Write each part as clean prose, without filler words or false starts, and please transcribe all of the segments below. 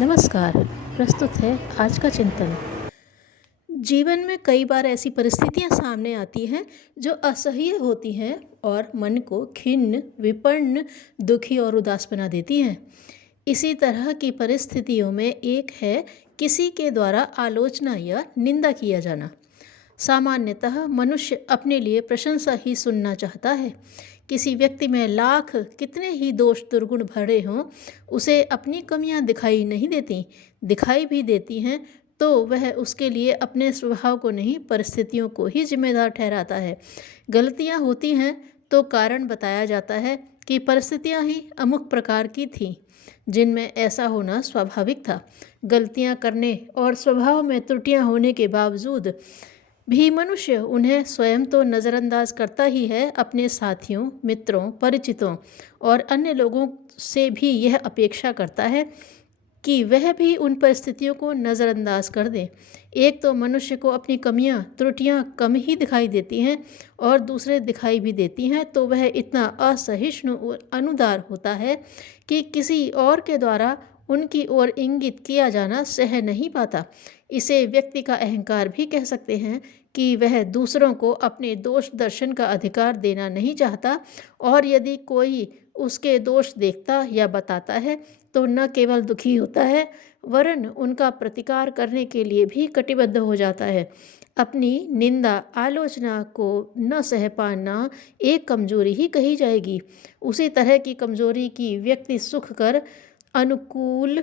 नमस्कार। प्रस्तुत है आज का चिंतन। जीवन में कई बार ऐसी परिस्थितियां सामने आती हैं जो असह्य होती हैं और मन को खिन्न, विपन्न, दुखी और उदास बना देती हैं। इसी तरह की परिस्थितियों में एक है किसी के द्वारा आलोचना या निंदा किया जाना। सामान्यतः मनुष्य अपने लिए प्रशंसा ही सुनना चाहता है। किसी व्यक्ति में लाख कितने ही दोष दुर्गुण भरे हों, उसे अपनी कमियां दिखाई नहीं देती, दिखाई भी देती हैं तो वह उसके लिए अपने स्वभाव को नहीं, परिस्थितियों को ही जिम्मेदार ठहराता है। गलतियां होती हैं तो कारण बताया जाता है कि परिस्थितियां ही अमुक प्रकार की थीं जिनमें ऐसा होना स्वाभाविक था। गलतियां करने और स्वभाव में त्रुटियां होने के बावजूद भी मनुष्य उन्हें स्वयं तो नज़रअंदाज करता ही है, अपने साथियों, मित्रों, परिचितों और अन्य लोगों से भी यह अपेक्षा करता है कि वह भी उन परिस्थितियों को नज़रअंदाज कर दें। एक तो मनुष्य को अपनी कमियां, त्रुटियां कम ही दिखाई देती हैं और दूसरे दिखाई भी देती हैं तो वह इतना असहिष्णु और अनुदार होता है कि किसी और के द्वारा उनकी ओर इंगित किया जाना सह नहीं पाता। इसे व्यक्ति का अहंकार भी कह सकते हैं कि वह दूसरों को अपने दोष दर्शन का अधिकार देना नहीं चाहता और यदि कोई उसके दोष देखता या बताता है तो न केवल दुखी होता है वरन उनका प्रतिकार करने के लिए भी कटिबद्ध हो जाता है। अपनी निंदा, आलोचना को न सह पाना एक कमजोरी ही कही जाएगी। उसी तरह की कमजोरी की व्यक्ति सुख कर अनुकूल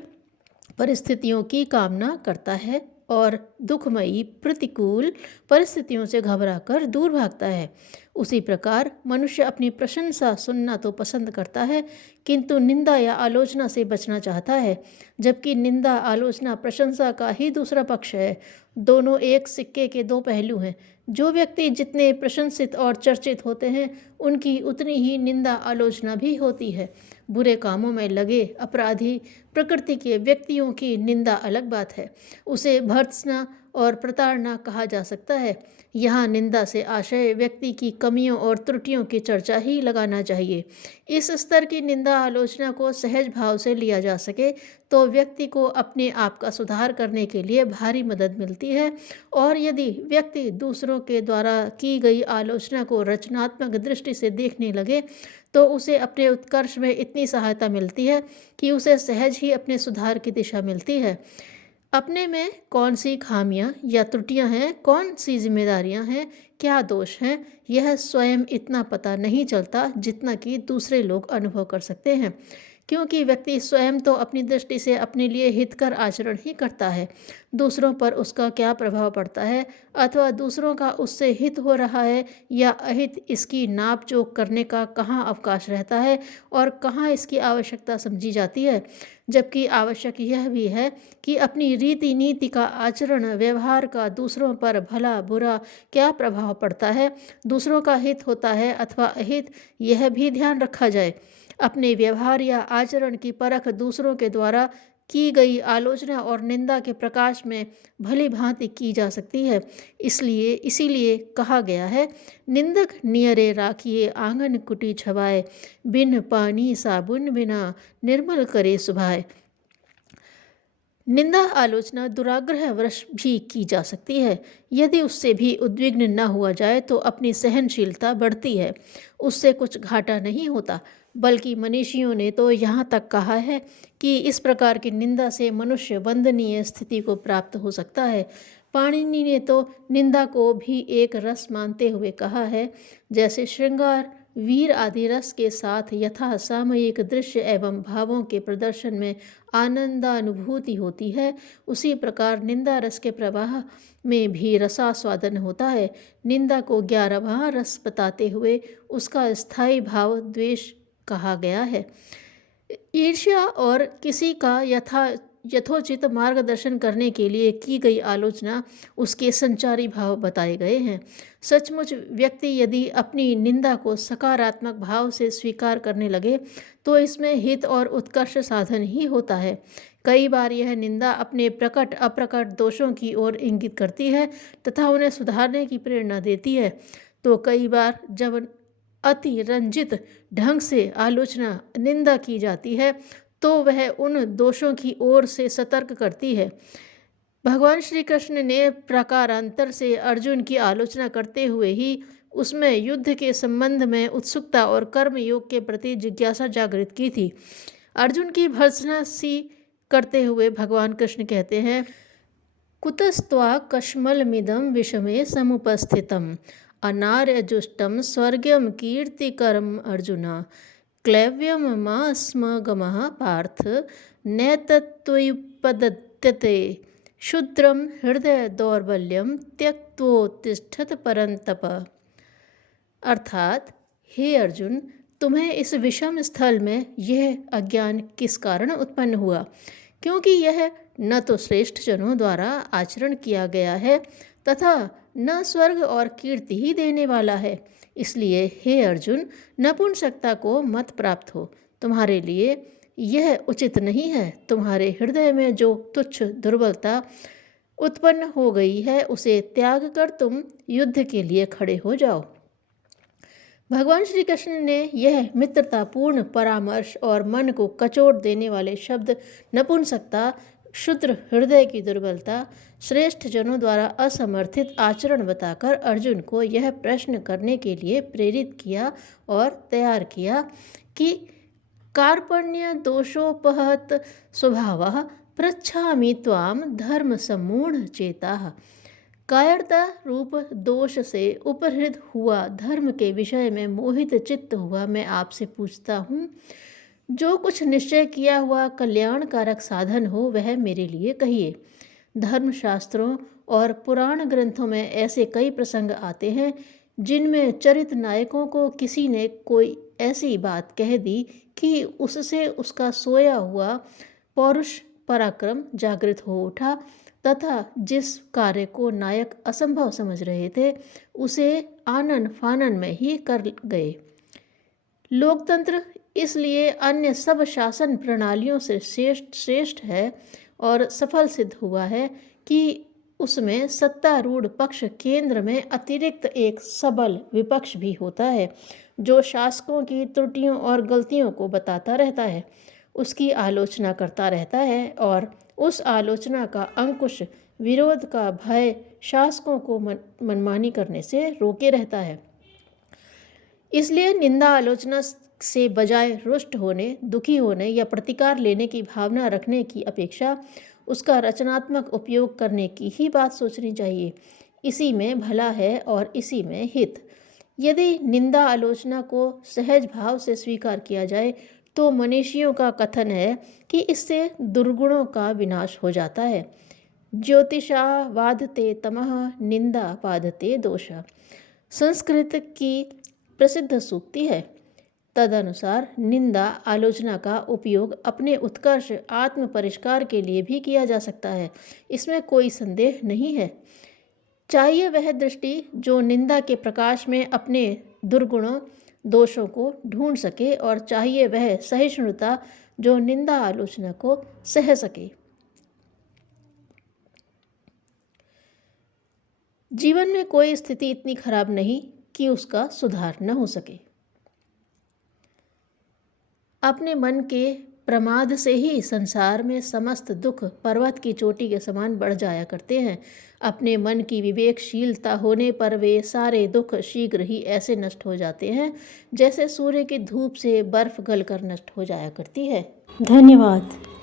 परिस्थितियों की कामना करता है और दुखमयी प्रतिकूल परिस्थितियों से घबराकर दूर भागता है। उसी प्रकार मनुष्य अपनी प्रशंसा सुनना तो पसंद करता है किंतु निंदा या आलोचना से बचना चाहता है, जबकि निंदा, आलोचना प्रशंसा का ही दूसरा पक्ष है। दोनों एक सिक्के के दो पहलू हैं। जो व्यक्ति जितने प्रशंसित और चर्चित होते हैं उनकी उतनी ही निंदा, आलोचना भी होती है। बुरे कामों में लगे अपराधी प्रकृति के व्यक्तियों की निंदा अलग बात है, उसे भर्त्सना और प्रताड़ना कहा जा सकता है। यहाँ निंदा से आशय व्यक्ति की कमियों और त्रुटियों की चर्चा ही लगाना चाहिए। इस स्तर की निंदा, आलोचना को सहज भाव से लिया जा सके तो व्यक्ति को अपने आप का सुधार करने के लिए भारी मदद मिलती है और यदि व्यक्ति दूसरों के द्वारा की गई आलोचना को रचनात्मक दृष्टि से देखने लगे तो उसे अपने उत्कर्ष में इतनी सहायता मिलती है कि उसे सहज ही अपने सुधार की दिशा मिलती है। अपने में कौन सी खामियां या त्रुटियां हैं, कौन सी जिम्मेदारियां हैं, क्या दोष हैं, यह स्वयं इतना पता नहीं चलता जितना कि दूसरे लोग अनुभव कर सकते हैं, क्योंकि व्यक्ति स्वयं तो अपनी दृष्टि से अपने लिए हितकर आचरण ही करता है। दूसरों पर उसका क्या प्रभाव पड़ता है अथवा दूसरों का उससे हित हो रहा है या अहित, इसकी नाप जोख करने का कहाँ अवकाश रहता है और कहाँ इसकी आवश्यकता समझी जाती है। जबकि आवश्यक यह भी है कि अपनी रीति नीति का, आचरण व्यवहार का दूसरों पर भला बुरा क्या प्रभाव पड़ता है, दूसरों का हित होता है अथवा अहित, यह भी ध्यान रखा जाए। अपने व्यवहार या आचरण की परख दूसरों के द्वारा की गई आलोचना और निंदा के प्रकाश में भली भांति की जा सकती है। इसीलिए कहा गया है, निंदक नियरे राखिए आंगन कुटी छवाए, बिन पानी साबुन बिना निर्मल करे सुभाए। निंदा, आलोचना दुराग्रह वश भी की जा सकती है। यदि उससे भी उद्विग्न न हुआ जाए तो अपनी सहनशीलता बढ़ती है, उससे कुछ घाटा नहीं होता। बल्कि मनीषियों ने तो यहाँ तक कहा है कि इस प्रकार की निंदा से मनुष्य वंदनीय स्थिति को प्राप्त हो सकता है। पाणिनि ने तो निंदा को भी एक रस मानते हुए कहा है, जैसे श्रृंगार, वीर आदि रस के साथ यथा सामयिक दृश्य एवं भावों के प्रदर्शन में आनंदानुभूति होती है, उसी प्रकार निंदा रस के प्रवाह में भी रसास्वादन होता है। निंदा को 11वां रस बताते हुए उसका स्थायी भाव द्वेष कहा गया है। ईर्ष्या और किसी का यथोचित मार्गदर्शन करने के लिए की गई आलोचना उसके संचारी भाव बताए गए हैं। सचमुच व्यक्ति यदि अपनी निंदा को सकारात्मक भाव से स्वीकार करने लगे तो इसमें हित और उत्कर्ष साधन ही होता है। कई बार यह निंदा अपने प्रकट अप्रकट दोषों की ओर इंगित करती है तथा उन्हें सुधारने की प्रेरणा देती है, तो कई बार जब अति रंजित ढंग से आलोचना, निंदा की जाती है तो वह उन दोषों की ओर से सतर्क करती है। भगवान श्री कृष्ण ने प्रकारांतर से अर्जुन की आलोचना करते हुए ही उसमें युद्ध के संबंध में उत्सुकता और कर्म योग के प्रति जिज्ञासा जागृत की थी। अर्जुन की भर्त्सना सी करते हुए भगवान कृष्ण कहते हैं, कुतस्त्वा कश्मलमिदं विषमे समुपस्थितम् अनार्यजुष्टं स्वर्ग्यं कीर्तिकरम् अर्जुन क्लैव्यं मा स्म गमः पार्थ नैतत्त्वयुपपद्यते क्षुद्रं हृदय दौर्बल्यं त्यक्त्वोत्तिष्ठत परन्तप। अर्थात, हे अर्जुन, तुम्हें इस विषम स्थल में यह अज्ञान किस कारण उत्पन्न हुआ? क्योंकि यह न तो श्रेष्ठ जनों द्वारा आचरण किया गया है तथा न स्वर्ग और कीर्ति ही देने वाला है। इसलिए हे अर्जुन, नपुंसकता को मत प्राप्त हो। तुम्हारे लिए यह उचित नहीं है। तुम्हारे हृदय में जो तुच्छ दुर्बलता उत्पन्न हो गई है उसे त्याग कर तुम युद्ध के लिए खड़े हो जाओ। भगवान श्री कृष्ण ने यह मित्रतापूर्ण परामर्श और मन को कचोट देने वाले शब्द नपुंसकता, क्षुद्र हृदय की दुर्बलता, श्रेष्ठ जनों द्वारा असमर्थित आचरण बताकर अर्जुन को यह प्रश्न करने के लिए प्रेरित किया और तैयार किया कि कार्पण्य दोषोपहत स्वभावः पृच्छामि त्वां धर्म सम्मूढ़ चेताः। कायरता रूप दोष से उपहृत हुआ धर्म के विषय में मोहित चित्त हुआ मैं आपसे पूछता हूँ, जो कुछ निश्चय किया हुआ कल्याणकारक साधन हो वह मेरे लिए कहिए। धर्मशास्त्रों और पुराण ग्रंथों में ऐसे कई प्रसंग आते हैं जिनमें चरित नायकों को किसी ने कोई ऐसी बात कह दी कि उससे उसका सोया हुआ पौरुष पराक्रम जागृत हो उठा तथा जिस कार्य को नायक असंभव समझ रहे थे उसे आनन फानन में ही कर गए। लोकतंत्र इसलिए अन्य सब शासन प्रणालियों से श्रेष्ठ है और सफल सिद्ध हुआ है कि उसमें सत्तारूढ़ पक्ष केंद्र में अतिरिक्त एक सबल विपक्ष भी होता है जो शासकों की त्रुटियों और गलतियों को बताता रहता है, उसकी आलोचना करता रहता है और उस आलोचना का अंकुश विरोध का भय शासकों को मनमानी करने से रोके रहता है। इसलिए निंदा आलोचना से बजाय रुष्ट होने, दुखी होने या प्रतिकार लेने की भावना रखने की अपेक्षा उसका रचनात्मक उपयोग करने की ही बात सोचनी चाहिए। इसी में भला है और इसी में हित। यदि निंदा आलोचना को सहज भाव से स्वीकार किया जाए तो मनीषियों का कथन है कि इससे दुर्गुणों का विनाश हो जाता है। ज्योतिषा वाधते तमः निंदा वाधते दोषः संस्कृत की प्रसिद्ध सूक्ति है। तदनुसार निंदा आलोचना का उपयोग अपने उत्कर्ष आत्म परिष्कार के लिए भी किया जा सकता है, इसमें कोई संदेह नहीं है। चाहिए वह दृष्टि जो निंदा के प्रकाश में अपने दुर्गुणों दोषों को ढूंढ सके और चाहिए वह सहिष्णुता जो निंदा आलोचना को सह सके। जीवन में कोई स्थिति इतनी खराब नहीं कि उसका सुधार न हो सके। अपने मन के प्रमाद से ही संसार में समस्त दुख पर्वत की चोटी के समान बढ़ जाया करते हैं। अपने मन की विवेकशीलता होने पर वे सारे दुख शीघ्र ही ऐसे नष्ट हो जाते हैं जैसे सूर्य की धूप से बर्फ गलकर नष्ट हो जाया करती है। धन्यवाद।